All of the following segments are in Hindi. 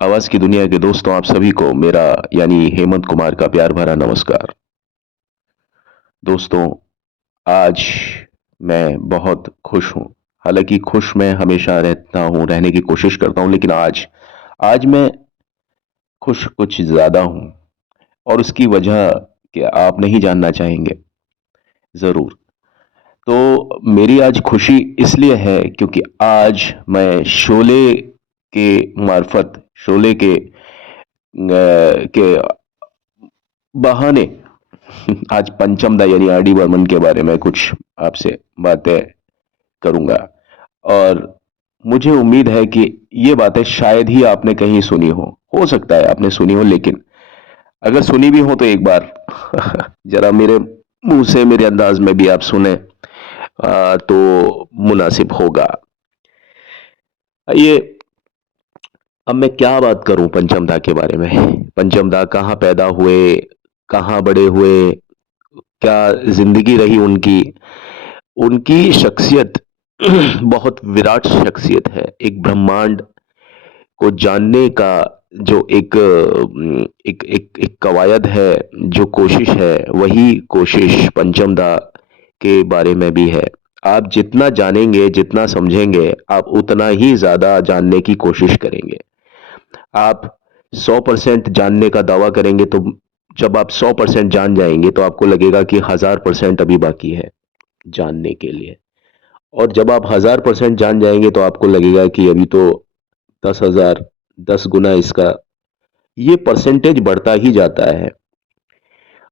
आवाज की दुनिया के दोस्तों, आप सभी को मेरा यानी हेमंत कुमार का प्यार भरा नमस्कार। दोस्तों, आज मैं बहुत खुश हूं। हालांकि खुश मैं हमेशा रहता हूं, रहने की कोशिश करता हूं, लेकिन आज आज मैं खुश कुछ ज्यादा हूं। और उसकी वजह क्या आप नहीं जानना चाहेंगे? जरूर। तो मेरी आज खुशी इसलिए है क्योंकि आज मैं शोले के मार्फत, शोले के बहाने आज पंचम दा यानी आर डी बर्मन के बारे में कुछ आपसे बातें करूंगा। और मुझे उम्मीद है कि ये बातें शायद ही आपने कहीं सुनी हो सकता है आपने सुनी हो, लेकिन अगर सुनी भी हो तो एक बार जरा मेरे मुंह से, मेरे अंदाज में भी आप सुने तो मुनासिब होगा। ये अब मैं क्या बात करूं पंचम दा के बारे में। पंचम दा कहाँ पैदा हुए, कहाँ बड़े हुए, क्या जिंदगी रही उनकी। उनकी शख्सियत बहुत विराट शख्सियत है। एक ब्रह्मांड को जानने का जो एक कवायद है, जो कोशिश है, वही कोशिश पंचम दा के बारे में भी है। आप जितना जानेंगे, जितना समझेंगे, आप उतना ही ज्यादा जानने की कोशिश करेंगे। आप 100% जानने का दावा करेंगे तो जब आप 100% जान जाएंगे तो आपको लगेगा कि 1000% अभी बाकी है जानने के लिए। और जब आप 1000% जान जाएंगे तो आपको लगेगा कि अभी तो 10,000, 10 गुना इसका, ये परसेंटेज बढ़ता ही जाता है।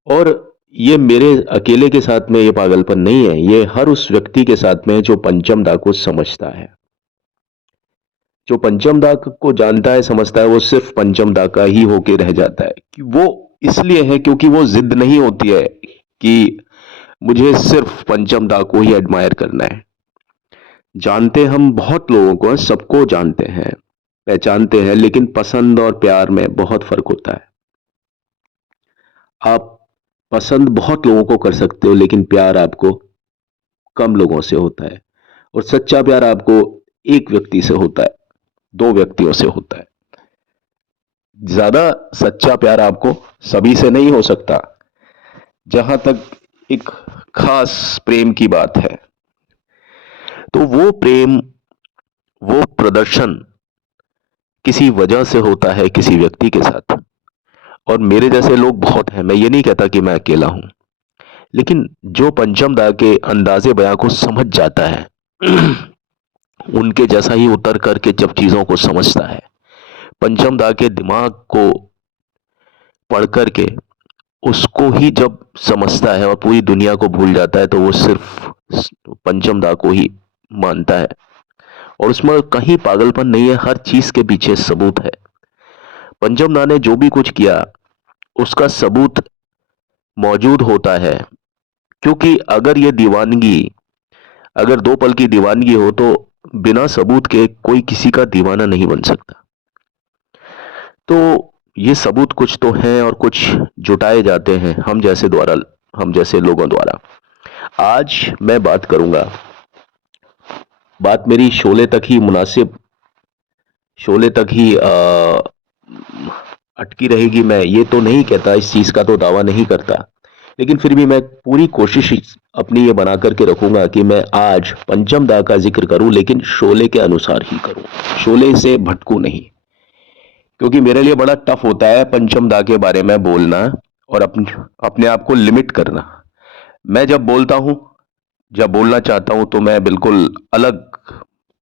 और ये मेरे अकेले के साथ में ये पागलपन नहीं है, ये हर उस व्यक्ति के साथ में है जो पंचम दा को समझता है। जो पंचम दा को जानता है, समझता है, वो सिर्फ पंचम दा का ही होके रह जाता है। कि वो इसलिए है क्योंकि वो जिद नहीं होती है कि मुझे सिर्फ पंचम दा को ही एडमायर करना है। जानते हम बहुत लोगों को, सबको जानते हैं, पहचानते हैं, लेकिन पसंद और प्यार में बहुत फर्क होता है। आप पसंद बहुत लोगों को कर सकते हो, लेकिन प्यार आपको कम लोगों से होता है। और सच्चा प्यार आपको एक व्यक्ति से होता है, दो व्यक्तियों से होता है। ज्यादा सच्चा प्यार आपको सभी से नहीं हो सकता। जहां तक एक खास प्रेम की बात है, तो वो प्रेम, वो प्रदर्शन किसी वजह से होता है किसी व्यक्ति के साथ। और मेरे जैसे लोग बहुत हैं, मैं ये नहीं कहता कि मैं अकेला हूं। लेकिन जो पंचम दा के अंदाजे बयां को समझ जाता है, उनके जैसा ही उतर करके जब चीजों को समझता है, पंचम दा के दिमाग को पढ़ करके उसको ही जब समझता है और पूरी दुनिया को भूल जाता है, तो वो सिर्फ पंचम दा को ही मानता है। और उसमें कहीं पागलपन नहीं है, हर चीज के पीछे सबूत है। पंचम दा ने जो भी कुछ किया, उसका सबूत मौजूद होता है। क्योंकि अगर ये दीवानगी, अगर 2 पल की दीवानगी हो, तो बिना सबूत के कोई किसी का दीवाना नहीं बन सकता। तो ये सबूत कुछ तो हैं और कुछ जुटाए जाते हैं हम जैसे लोगों द्वारा। आज मैं बात करूंगा, बात मेरी शोले तक ही मुनासिब, शोले तक ही अटकी रहेगी। मैं ये तो नहीं कहता, इस चीज का तो दावा नहीं करता, लेकिन फिर भी मैं पूरी कोशिश अपनी ये बना करके रखूंगा कि मैं आज पंचम दा का जिक्र करूं, लेकिन शोले के अनुसार ही करूं, शोले से भटकू नहीं। क्योंकि मेरे लिए बड़ा टफ होता है पंचम दा के बारे में बोलना और अपने आप को लिमिट करना। मैं जब बोलता हूं, जब बोलना चाहता हूं, तो मैं बिल्कुल अलग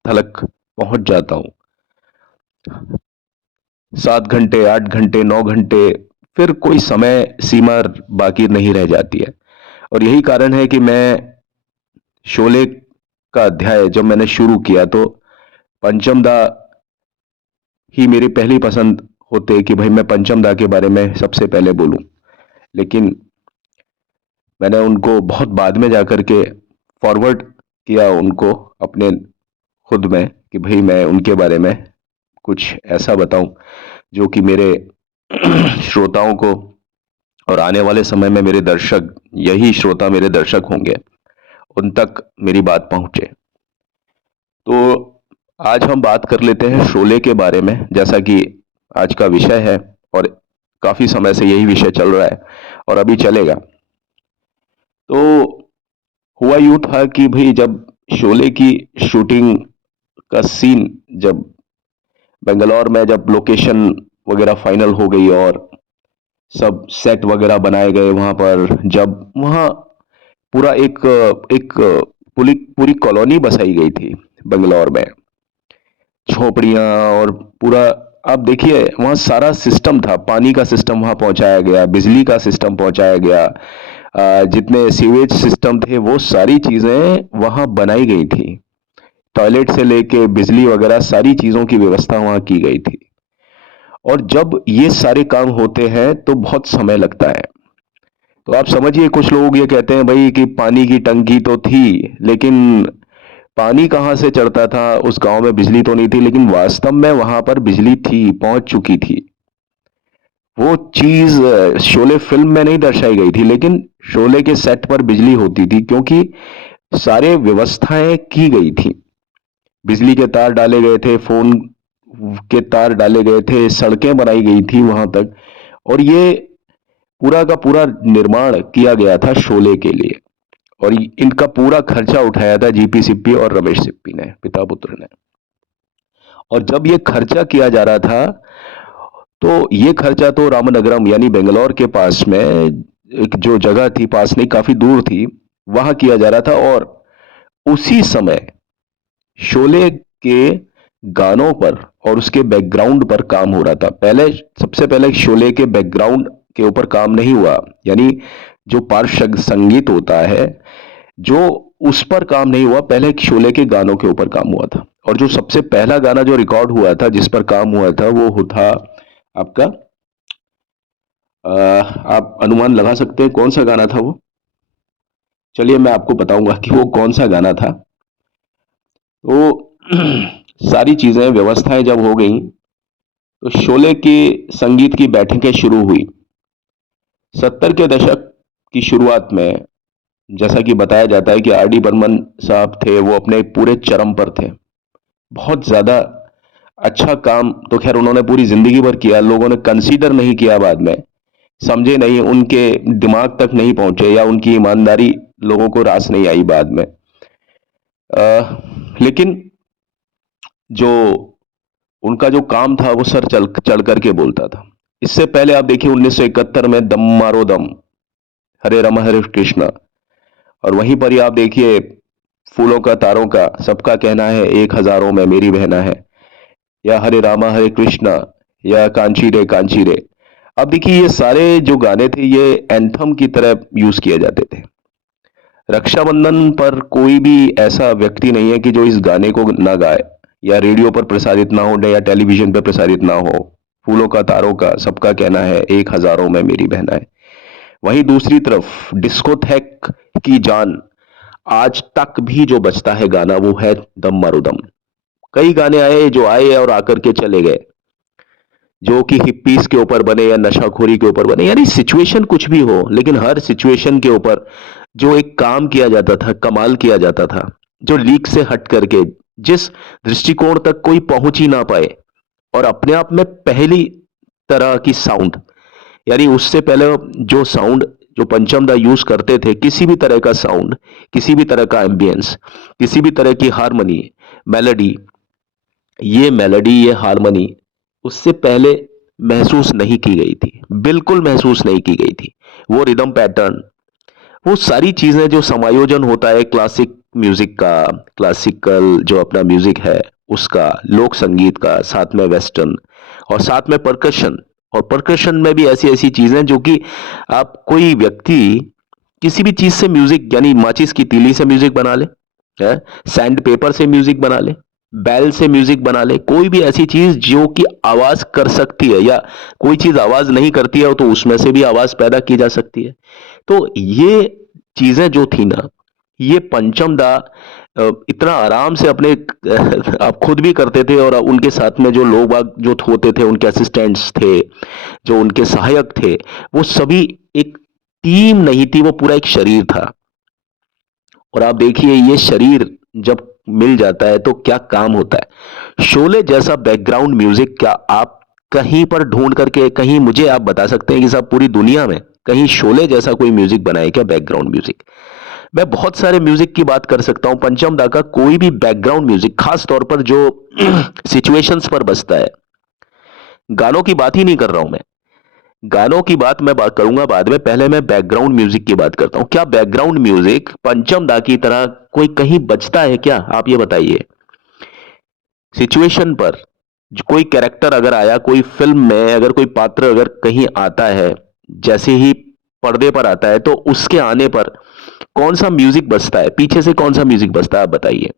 थलग पहुंच जाता हूं। 7 घंटे, 8 घंटे, 9 घंटे, फिर कोई समय सीमा बाकी नहीं रह जाती है। और यही कारण है कि मैं शोले का अध्याय जब मैंने शुरू किया, तो पंचम दा ही मेरी पहली पसंद होते कि भाई मैं पंचम दा के बारे में सबसे पहले बोलूं। लेकिन मैंने उनको बहुत बाद में जाकर के फॉरवर्ड किया उनको अपने खुद में कि भाई मैं उनके बारे में कुछ ऐसा बताऊं जो कि मेरे श्रोताओं को, और आने वाले समय में मेरे दर्शक, यही श्रोता मेरे दर्शक होंगे, उन तक मेरी बात पहुंचे। तो आज हम बात कर लेते हैं शोले के बारे में। जैसा कि आज का विषय है और काफी समय से यही विषय चल रहा है और अभी चलेगा। तो हुआ यूं था कि भाई जब शोले की शूटिंग का सीन, जब बेंगलोर में जब लोकेशन वगैरह फाइनल हो गई और सब सेट वगैरह बनाए गए वहां पर, जब वहां पूरा एक एक पूरी पूरी कॉलोनी बसाई गई थी बेंगलोर में, झोपड़ियां और पूरा। आप देखिए वहां सारा सिस्टम था, पानी का सिस्टम वहां पहुंचाया गया, बिजली का सिस्टम पहुंचाया गया, जितने सीवेज सिस्टम थे वो सारी चीजें वहां बनाई गई थी। टॉयलेट से लेके बिजली वगैरह सारी चीजों की व्यवस्था वहां की गई थी। और जब ये सारे काम होते हैं तो बहुत समय लगता है। तो आप समझिए, कुछ लोग ये कहते हैं भाई कि पानी की टंकी तो थी, लेकिन पानी कहां से चढ़ता था, उस गांव में बिजली तो नहीं थी, लेकिन वास्तव में वहां पर बिजली थी, पहुंच चुकी थी। वो चीज शोले फिल्म में नहीं दर्शाई गई थी, लेकिन शोले के सेट पर बिजली होती थी क्योंकि सारे व्यवस्थाएं की गई थी। बिजली के तार डाले गए थे, फोन के तार डाले गए थे, सड़कें बनाई गई थी वहां तक। और ये पूरा का पूरा निर्माण किया गया था शोले के लिए। और इनका पूरा खर्चा उठाया था जीपी सिप्पी और रमेश सिप्पी ने, पिता पुत्र ने। और जब ये खर्चा किया जा रहा था, तो ये खर्चा तो रामनगरम यानी बेंगलोर के पास में एक जो जगह थी, पास नहीं काफी दूर थी, वहां किया जा रहा था। और उसी समय शोले के गानों पर और उसके बैकग्राउंड पर काम हो रहा था। पहले, सबसे पहले शोले के बैकग्राउंड के ऊपर काम नहीं हुआ, यानी जो पार्श्व संगीत होता है, जो उस पर काम नहीं हुआ, पहले शोले के गानों के ऊपर काम हुआ था। और जो सबसे पहला गाना जो रिकॉर्ड हुआ था, जिस पर काम हुआ था, वो था आपका, आप अनुमान लगा सकते हैं कौन सा गाना था वो? चलिए मैं आपको बताऊंगा कि वो कौन सा गाना था। तो सारी चीजें, व्यवस्थाएं जब हो गई, तो शोले की संगीत की बैठकें शुरू हुई। 70 के दशक की शुरुआत में, जैसा कि बताया जाता है कि आर डी बर्मन साहब थे, वो अपने पूरे चरम पर थे। बहुत ज्यादा अच्छा काम तो खैर उन्होंने पूरी जिंदगी भर किया, लोगों ने कंसीडर नहीं किया बाद में, समझे नहीं, उनके दिमाग तक नहीं पहुंचे, या उनकी ईमानदारी लोगों को रास नहीं आई बाद में। लेकिन जो उनका जो काम था वो सर चल चढ़ करके बोलता था। इससे पहले आप देखिए 1971 में दम मारो दम, हरे राम हरे कृष्णा। और वहीं पर ही आप देखिए फूलों का तारों का, सबका कहना है एक हजारों में मेरी बहना है, या हरे रामा हरे कृष्णा, या कांची रे। अब देखिए ये सारे जो गाने थे ये एंथम की तरह यूज किए जाते थे। रक्षाबंधन पर कोई भी ऐसा व्यक्ति नहीं है कि जो इस गाने को ना गाए, या रेडियो पर प्रसारित ना हो, या टेलीविजन पर प्रसारित ना हो। फूलों का तारों का, सबका कहना है एक हजारों में मेरी बहना है। वहीं दूसरी तरफ डिस्कोथेक की जान, आज तक भी जो बजता है गाना, वो है दम मारो दम। कई गाने आए जो आए और आकर के चले गए, जो कि हिप्पीज के ऊपर बने या नशाखोरी के ऊपर बने, यानी सिचुएशन कुछ भी हो, लेकिन हर सिचुएशन के ऊपर जो एक काम किया जाता था, कमाल किया जाता था, जो लीक से हट करके जिस दृष्टिकोण तक कोई पहुंच ही ना पाए, और अपने आप में पहली तरह की साउंड, यानी उससे पहले जो साउंड जो पंचम दा यूज करते थे, किसी भी तरह का साउंड, किसी भी तरह का एम्बियंस, किसी भी तरह की हारमोनी, मेलोडी, ये मेलोडी, ये हारमोनी उससे पहले महसूस नहीं की गई थी, बिल्कुल महसूस नहीं की गई थी। वो रिदम पैटर्न, वो सारी चीजें जो समायोजन होता है क्लासिक म्यूजिक का, क्लासिकल जो अपना म्यूजिक है उसका, लोक संगीत का, साथ में वेस्टर्न, और साथ में परकशन। और परकशन में भी ऐसी ऐसी चीजें जो कि आप, कोई व्यक्ति किसी भी चीज से म्यूजिक, यानी माचिस की तीली से म्यूजिक बना ले, सैंड पेपर से म्यूजिक बना ले, बैल से म्यूजिक बना ले, कोई भी ऐसी चीज जो कि आवाज कर सकती है, या कोई चीज आवाज नहीं करती है तो उसमें से भी आवाज पैदा की जा सकती है। तो ये चीजें जो थी ना, ये पंचम दा इतना आराम से अपने आप खुद भी करते थे, और उनके साथ में जो लोग बाग जो होते थे, उनके असिस्टेंट्स थे, जो उनके सहायक थे, वो सभी एक टीम नहीं थी, वो पूरा एक शरीर था। और आप देखिए ये शरीर जब मिल जाता है तो क्या काम होता है। शोले जैसा बैकग्राउंड म्यूजिक क्या आप कहीं पर ढूंढ करके, कहीं मुझे आप बता सकते हैं कि साहब पूरी दुनिया में कहीं शोले जैसा कोई म्यूजिक बनाए क्या, बैकग्राउंड म्यूजिक? मैं बहुत सारे म्यूजिक की बात कर सकता हूं, पंचम दा का कोई भी बैकग्राउंड म्यूजिक, खास तौर पर जो सिचुएशंस पर बजता है, गानों की बात ही नहीं कर रहा हूं मैं, गानों की बात करूंगा बाद में, पहले मैं बैकग्राउंड म्यूजिक की बात करता हूं। क्या बैकग्राउंड म्यूजिक पंचम दा की तरह कोई कहीं बजता है क्या, आप ये बताइए? सिचुएशन पर कोई कैरेक्टर अगर आया, कोई फिल्म में अगर कोई पात्र अगर कहीं आता है, जैसे ही पर्दे पर आता है, तो उसके आने पर कौन सा म्यूजिक बजता है, पीछे से कौन सा म्यूजिक बजता है, आप बताइए?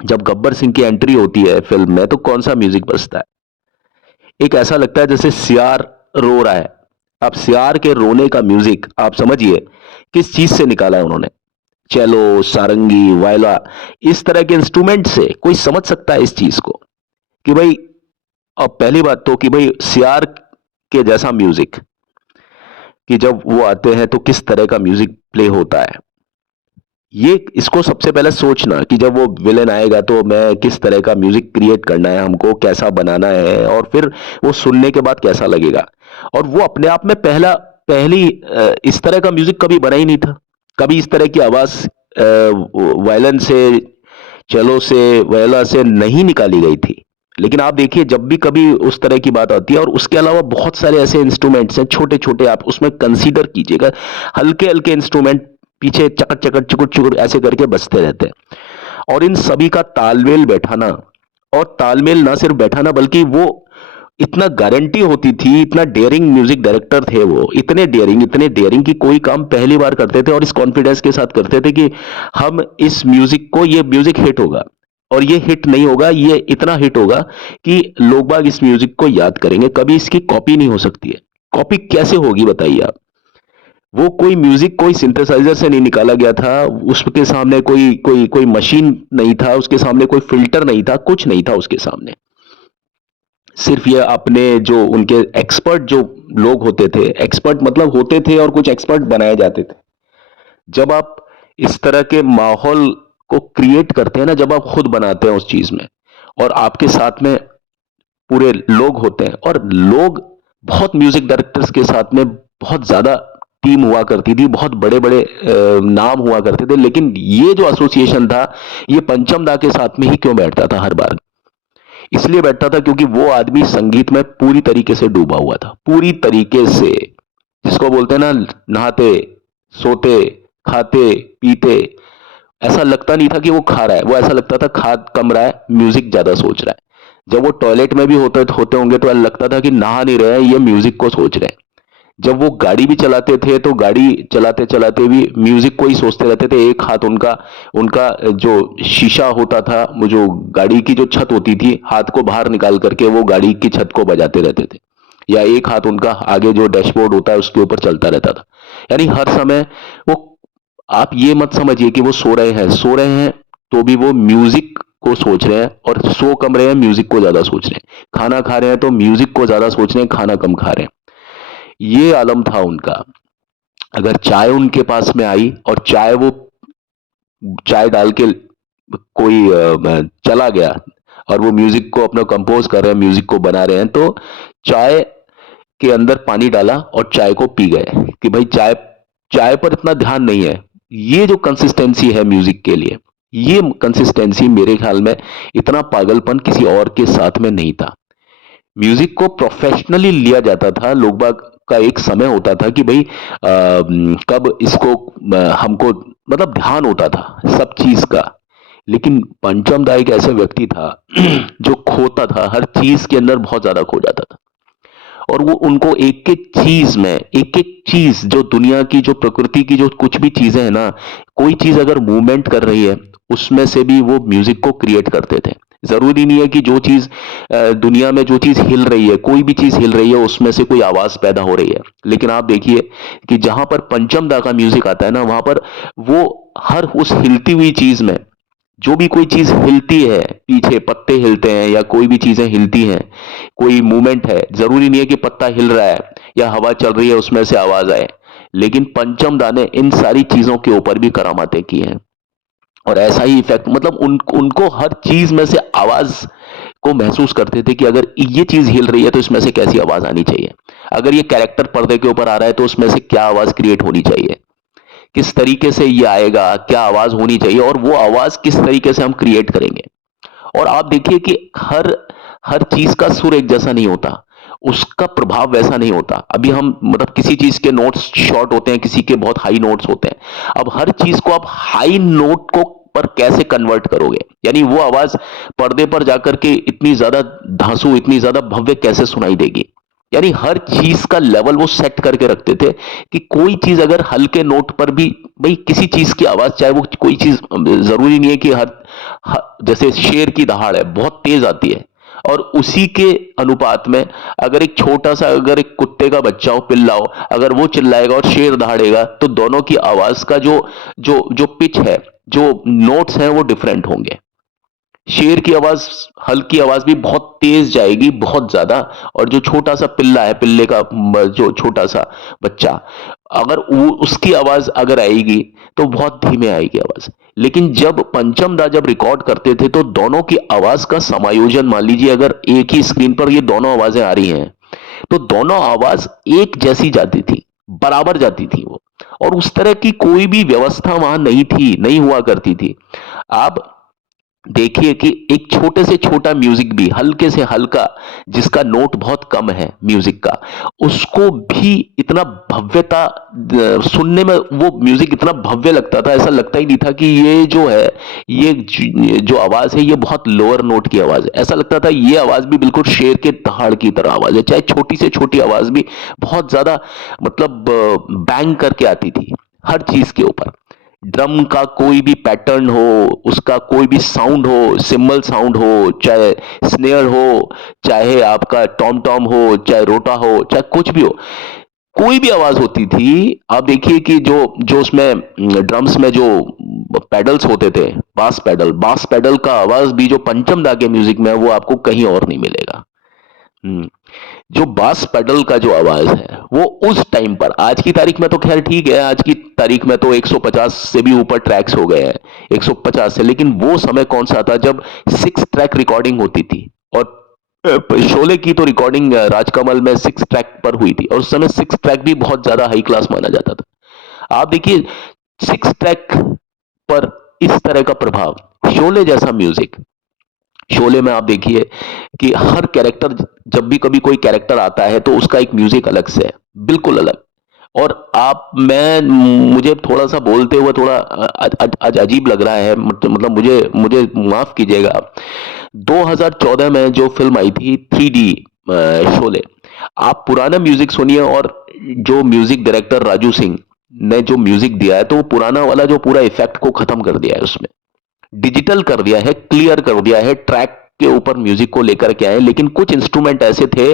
जब गब्बर सिंह की एंट्री होती है फिल्म में, तो कौन सा म्यूजिक बजता है? एक ऐसा लगता है जैसे सियार रो रहा है। अब सियार के रोने का म्यूजिक आप समझिए किस चीज से निकाला है उन्होंने, चेलो, सारंगी, वायला, इस तरह के इंस्ट्रूमेंट से कोई समझ सकता है इस चीज को कि भाई, अब पहली बात तो कि भाई सियार के जैसा म्यूजिक, कि जब वो आते हैं तो किस तरह का म्यूजिक प्ले होता है, ये इसको सबसे पहले सोचना कि जब वो विलेन आएगा तो मैं किस तरह का म्यूजिक क्रिएट करना है, हमको कैसा बनाना है, और फिर वो सुनने के बाद कैसा लगेगा। और वो अपने आप में पहली इस तरह का म्यूजिक कभी बना ही नहीं था, कभी इस तरह की आवाज वायलिन से, चेलो से, वायला से नहीं निकाली गई थी। लेकिन आप देखिए जब भी कभी उस तरह की बात आती है, और उसके अलावा बहुत सारे ऐसे इंस्ट्रूमेंट्स हैं छोटे छोटे, आप उसमें कंसीडर कीजिएगा, हल्के हल्के इंस्ट्रूमेंट पीछे चकट चकट चुकुट चुकुट ऐसे करके बजते रहते हैं, और इन सभी का तालमेल बैठाना, और तालमेल ना सिर्फ बैठाना बल्कि वो इतना गारंटी होती थी, इतना डेयरिंग म्यूजिक डायरेक्टर थे वो, इतने डेयरिंग कि कोई काम पहली बार करते थे और इस कॉन्फिडेंस के साथ करते थे कि हम इस म्यूजिक को, ये म्यूजिक हिट होगा, और ये हिट नहीं होगा, ये इतना हिट होगा कि लोग बाग इस म्यूजिक को याद करेंगे, कभी इसकी कॉपी नहीं हो सकती है। कॉपी कैसे होगी बताइए आप? वो कोई म्यूजिक कोई सिंथेसाइजर से नहीं निकाला गया था, उसके सामने कोई कोई कोई मशीन नहीं था, उसके सामने कोई फिल्टर नहीं था, कुछ नहीं था उसके सामने। सिर्फ ये अपने जो उनके एक्सपर्ट जो लोग होते थे, एक्सपर्ट मतलब होते थे और कुछ एक्सपर्ट बनाए जाते थे। जब आप इस तरह के माहौल को क्रिएट करते हैं ना, जब आप खुद बनाते हैं उस चीज में, और आपके साथ में पूरे लोग होते हैं, और लोग बहुत म्यूजिक डायरेक्टर्स के साथ में बहुत ज्यादा टीम हुआ करती थी, बहुत बड़े बड़े नाम हुआ करते थे, लेकिन ये जो एसोसिएशन था, ये पंचम दा के साथ में ही क्यों बैठता था हर बार? इसलिए बैठता था क्योंकि वो आदमी संगीत में पूरी तरीके से डूबा हुआ था, पूरी तरीके से, जिसको बोलते हैं ना, नहाते, सोते, खाते, पीते, ऐसा लगता नहीं था कि वो खा रहा है, वो ऐसा लगता था खा कम रहा है, म्यूजिक ज्यादा सोच रहा है। जब वो टॉयलेट में भी होते होंगे तो लगता था कि नहा नहीं रहे हैं, ये म्यूजिक को सोच रहे हैं। जब वो गाड़ी भी चलाते थे तो गाड़ी चलाते चलाते भी म्यूजिक को ही सोचते रहते थे, एक हाथ उनका उनका जो शीशा होता था, वो जो गाड़ी की जो छत होती थी, हाथ को बाहर निकाल करके वो गाड़ी की छत को बजाते रहते थे, या एक हाथ उनका आगे जो डैशबोर्ड होता है उसके ऊपर चलता रहता था। यानी हर समय वो, आप ये मत समझिए कि वो सो रहे हैं तो भी वो म्यूजिक को सोच रहे हैं, और सो कम रहे हैं, म्यूजिक को ज्यादा सोच रहे हैं। खाना खा रहे हैं तो म्यूजिक को ज्यादा सोच रहे हैं, खाना कम खा रहे हैं। ये आलम था उनका। अगर चाय उनके पास में आई, और चाय डाल के कोई चला गया, और वो म्यूजिक को अपना कंपोज कर रहे हैं, म्यूजिक को बना रहे हैं, तो चाय के अंदर पानी डाला और चाय को पी गए कि भाई चाय, चाय पर इतना ध्यान नहीं है। ये जो कंसिस्टेंसी है म्यूजिक के लिए, ये कंसिस्टेंसी मेरे ख्याल में इतना पागलपन किसी और के साथ में नहीं था। म्यूजिक को प्रोफेशनली लिया जाता था, लोग बाग का एक समय होता था कि भाई कब इसको हमको, मतलब ध्यान होता था सब चीज का। लेकिन पंचम दा एक ऐसा व्यक्ति था जो खोता था, हर चीज के अंदर बहुत ज्यादा खो जाता था, और वो उनको एक एक चीज में, एक एक चीज जो दुनिया की, जो प्रकृति की जो कुछ भी चीजें हैं ना, कोई चीज अगर मूवमेंट कर रही है, उसमें से भी वो म्यूजिक को क्रिएट करते थे। जरूरी नहीं है कि जो चीज दुनिया में जो चीज हिल रही है, कोई भी चीज हिल रही है, उसमें से कोई आवाज पैदा हो रही है, लेकिन आप देखिए कि जहां पर पंचम दा का म्यूजिक आता है ना, वहां पर वो हर उस हिलती हुई चीज में, जो भी कोई चीज हिलती है, पीछे पत्ते हिलते हैं या कोई भी चीजें हिलती हैं, कोई मूवमेंट है, जरूरी नहीं है कि पत्ता हिल रहा है या हवा चल रही है उसमें से आवाज आए, लेकिन पंचम दा ने इन सारी चीजों के ऊपर भी करामातें की हैं। और ऐसा ही इफेक्ट, मतलब उनको हर चीज में से आवाज को महसूस करते थे कि अगर ये चीज हिल रही है तो इसमें से कैसी आवाज आनी चाहिए, अगर ये कैरेक्टर पर्दे के ऊपर आ रहा है तो उसमें से क्या आवाज क्रिएट होनी चाहिए, किस तरीके से ये आएगा, क्या आवाज होनी चाहिए और वो आवाज किस तरीके से हम क्रिएट करेंगे। और आप देखिए कि हर हर चीज का सुर एक जैसा नहीं होता, उसका प्रभाव वैसा नहीं होता। अभी हम मतलब किसी चीज के नोट्स शॉर्ट होते हैं, किसी के बहुत हाई नोट्स होते हैं। अब हर चीज को आप हाई नोट को पर कैसे कन्वर्ट करोगे, यानी वो आवाज पर्दे पर जाकर के इतनी ज्यादा धांसू, इतनी ज्यादा भव्य कैसे सुनाई देगी। यानी हर चीज का लेवल वो सेट करके रखते थे कि कोई चीज अगर हल्के नोट पर भी, भाई किसी चीज की आवाज, चाहे वो कोई चीज, जरूरी नहीं है कि जैसे शेर की दहाड़ है बहुत तेज आती है, और उसी के अनुपात में अगर एक छोटा सा, अगर एक कुत्ते का बच्चा हो, पिल्ला हो, अगर वो चिल्लाएगा और शेर दहाड़ेगा तो दोनों की आवाज का जो जो जो पिच है, जो नोट्स हैं वो डिफरेंट होंगे। शेर की आवाज, हल्की आवाज भी बहुत तेज जाएगी, बहुत ज्यादा, और जो छोटा सा पिल्ला है, पिल्ले का जो छोटा सा बच्चा, अगर वो उसकी आवाज अगर आएगी तो बहुत धीमे आएगी आवाज। लेकिन जब पंचम दा जब रिकॉर्ड करते थे तो दोनों की आवाज का समायोजन, मान लीजिए अगर एक ही स्क्रीन पर ये दोनों आवाजें आ रही हैं तो दोनों आवाज एक जैसी जाती थी, बराबर जाती थी वो, और उस तरह की कोई भी व्यवस्था वहां नहीं थी, नहीं हुआ करती थी। आप देखिए कि एक छोटे से छोटा म्यूजिक भी, हल्के से हल्का, जिसका नोट बहुत कम है म्यूजिक का, उसको भी इतना भव्यता, सुनने में वो म्यूजिक इतना भव्य लगता था, ऐसा लगता ही नहीं था कि ये जो है, ये जो आवाज है ये बहुत लोअर नोट की आवाज है। ऐसा लगता था ये आवाज भी बिल्कुल शेर के दहाड़ की तरह आवाज है, चाहे छोटी से छोटी आवाज भी बहुत ज्यादा मतलब बैंग करके आती थी हर चीज के ऊपर। ड्रम का कोई भी पैटर्न हो, उसका कोई भी साउंड हो, सिंबल साउंड हो, चाहे स्नेयर हो, चाहे आपका टॉम टॉम हो, चाहे रोटा हो, चाहे कुछ भी हो, कोई भी आवाज होती थी। आप देखिए कि जो जो उसमें ड्रम्स में जो पेडल्स होते थे, बास पेडल का आवाज भी जो पंचम दा के म्यूजिक में है वो आपको कहीं और नहीं मिलेगा। जो बास पेडल का जो आवाज है वो उस टाइम पर, आज की तारीख में तो खैर ठीक है, आज की तारीख में तो 150 से भी ऊपर ट्रैक्स हो गए हैं, 150 से, लेकिन वो समय कौन सा था जब 6 ट्रैक रिकॉर्डिंग होती थी। और शोले की तो रिकॉर्डिंग राजकमल में 6 ट्रैक पर हुई थी, और उस समय 6 ट्रैक भी बहुत ज्यादा हाई क्लास माना जाता था। आप देखिए 6 ट्रैक पर इस तरह का प्रभाव, शोले जैसा म्यूजिक, शोले में आप देखिए कि हर कैरेक्टर, जब भी कभी कोई कैरेक्टर आता है तो उसका एक म्यूजिक अलग से है, बिल्कुल अलग। और आप, मैं, मुझे थोड़ा सा बोलते हुए थोड़ा आज अजीब लग रहा है, मतलब मुझे मुझे माफ कीजिएगा। 2014 में जो फिल्म आई थी 3D शोले, आप पुराना म्यूजिक सुनिए, और जो म्यूजिक डायरेक्टर राजू सिंह ने जो म्यूजिक दिया है तो वो पुराना वाला जो पूरा इफेक्ट को खत्म कर दिया है, उसमें डिजिटल कर दिया है, क्लियर कर दिया है, ट्रैक के ऊपर म्यूजिक को लेकर के आए। लेकिन कुछ इंस्ट्रूमेंट ऐसे थे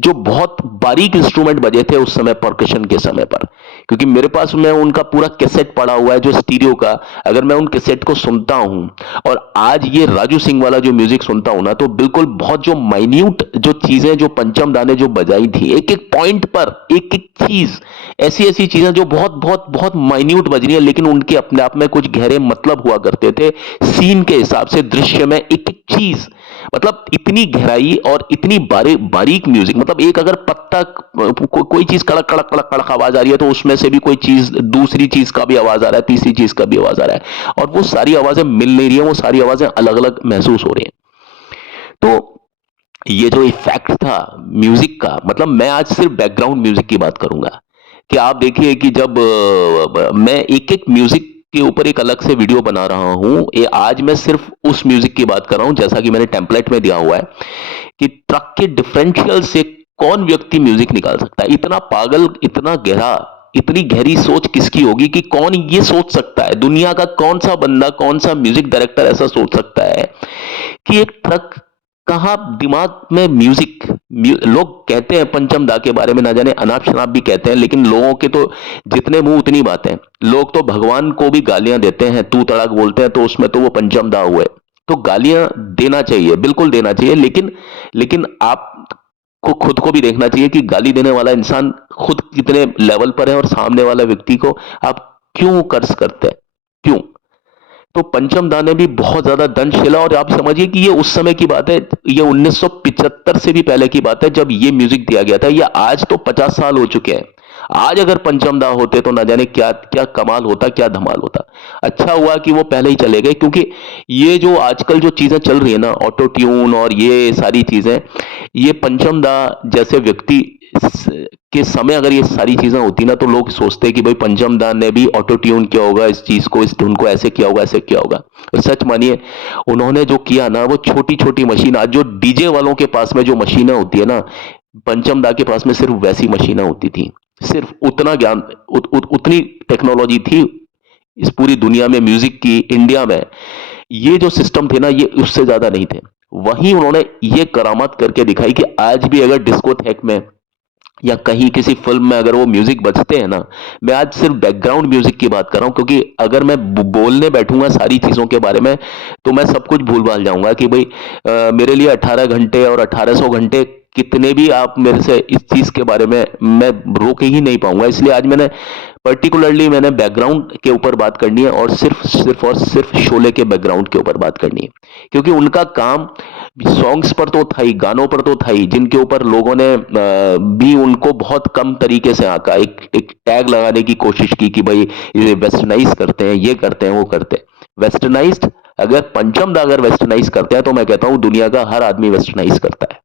जो बहुत बारीक इंस्ट्रूमेंट बजे थे उस समय परकशन के समय पर, क्योंकि मेरे पास में उनका पूरा कैसेट पड़ा हुआ है जो स्टीरियो का, अगर मैं उन कैसेट को सुनता हूं और आज ये राजू सिंह वाला जो म्यूजिक सुनता हूं ना, तो बिल्कुल बहुत जो माइन्यूट जो चीजें जो पंचम दा ने जो बजाई थी, एक एक पॉइंट पर एक एक चीज, ऐसी ऐसी चीजें जो बहुत बहुत बहुत माइन्यूट बज रही है, लेकिन उनके अपने आप में कुछ गहरे मतलब हुआ करते थे, सीन के हिसाब से, दृश्य में एक एक चीज, मतलब इतनी गहराई और इतनी बारीक म्यूजिक, मतलब एक अगर पत्ता कोई चीज कड़क कड़क कड़क कड़क आवाज आ रही है तो उसमें से भी कोई चीज, दूसरी चीज का भी आवाज आ रहा है, तीसरी चीज का भी आवाज आ रहा है, और वो सारी आवाजें मिल नहीं रही है, वो सारी आवाजें अलग अलग महसूस हो रही हैं। तो ये जो इफेक्ट था म्यूजिक का, मतलब मैं आज सिर्फ बैकग्राउंड म्यूजिक की बात करूंगा, कि आप देखिए कि जब मैं एक एक म्यूजिक के ऊपर एक अलग से वीडियो बना रहा हूं, ये आज मैं सिर्फ उस म्यूजिक की बात कर रहा हूं, जैसा कि मैंने टेम्पलेट में दिया हुआ है कि ट्रक के डिफरेंशियल से कौन व्यक्ति म्यूजिक निकाल सकता है, इतना पागल, इतना गहरा, इतनी गहरी सोच किसकी होगी कि कौन ये सोच सकता है, दुनिया का कौन सा बंदा, कौन सा म्यूजिक डायरेक्टर ऐसा सोच सकता है कि एक ट्रक, कहाँ दिमाग में म्यूजिक, लोग कहते हैं पंचम दा के बारे में ना जाने अनाप शनाप भी कहते हैं, लेकिन लोगों के तो जितने मुंह उतनी बातें, लोग तो भगवान को भी गालियां देते हैं, तू तड़ाक बोलते हैं, तो उसमें तो वो पंचम दा हुए, तो गालियां देना चाहिए, बिल्कुल देना चाहिए, लेकिन लेकिन आप को खुद को भी देखना चाहिए कि गाली देने वाला इंसान खुद कितने लेवल पर है और सामने वाला व्यक्ति को आप क्यों कर्ज करते हैं, क्यों। तो पंचम दा ने भी बहुत ज्यादा दंश खेला, और आप समझिए कि ये उस समय की बात है, ये 1975 से भी पहले की बात है जब ये म्यूजिक दिया गया था। ये आज तो 50 साल हो चुके हैं। आज अगर पंचम दा होते तो ना जाने क्या क्या कमाल होता, क्या धमाल होता। अच्छा हुआ कि वो पहले ही चले गए, क्योंकि ये जो आजकल जो चीजें चल रही है ना, ऑटो ट्यून और ये सारी चीजें, ये पंचम दा जैसे व्यक्ति के समय अगर ये सारी चीजें होती ना, तो लोग सोचते हैं कि भाई पंचम दा ने भी ऑटो ट्यून किया होगा, इस चीज को, इस धुन को ऐसे किया होगा, ऐसे किया होगा। और सच मानिए, उन्होंने जो किया ना, वो छोटी छोटी मशीन, आज जो डीजे वालों के पास में जो मशीनें होती है ना, पंचम दा के पास में सिर्फ वैसी मशीनें होती थी। सिर्फ उतना ज्ञान, उतनी टेक्नोलॉजी थी इस पूरी दुनिया में, म्यूजिक की, इंडिया में ये जो सिस्टम थे ना, ये उससे ज्यादा नहीं थे। वहीं उन्होंने ये करामात करके दिखाई कि आज भी अगर डिस्कोथेक में या कहीं किसी फिल्म में अगर वो म्यूजिक बजते हैं ना, मैं आज सिर्फ बैकग्राउंड म्यूजिक की बात कर रहा हूं, क्योंकि अगर मैं बोलने बैठूंगा सारी चीजों के बारे में तो मैं सब कुछ भूल भाल जाऊंगा कि भाई मेरे लिए 18 घंटे और 1800 घंटे कितने भी आप मेरे से इस चीज के बारे में मैं रोक ही नहीं पाऊंगा। इसलिए आज मैंने पर्टिकुलरली मैंने बैकग्राउंड के ऊपर बात करनी है, और सिर्फ शोले के बैकग्राउंड के ऊपर बात करनी है, क्योंकि उनका काम सॉन्ग्स पर तो था ही, गानों पर तो था ही, जिनके ऊपर लोगों ने भी उनको बहुत कम तरीके से आका एक टैग लगाने की कोशिश की कि भाई ये वेस्टर्नाइज करते हैं, ये करते हैं, वो करते हैं। वेस्टर्नाइज्ड, अगर पंचम दा अगर वेस्टर्नाइज करते हैं तो मैं कहता हूं दुनिया का हर आदमी वेस्टर्नाइज करता है।